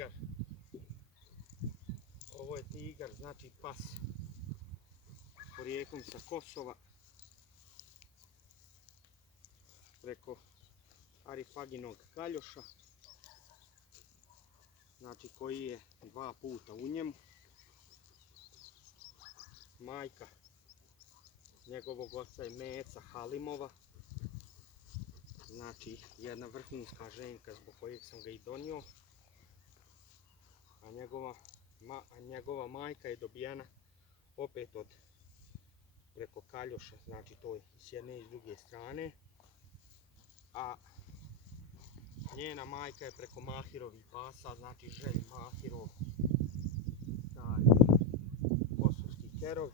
tigar. Ovo je tigar, znači pas porijeklom sa Kosova. Preko Arifaginog kaljoša. Znači koji je 2 puta u njemu. Majka njegovog oca je Meca Halimova. Znači jedna vrhunska ženka zbog kojeg sam ga i donio. A njegova majka je dobijena opet od preko kaljoša, znači to je s jedne i s druge strane. A njena majka je preko Mahirovih pasa, znači Želj Mahirov, taj kosovski kerov.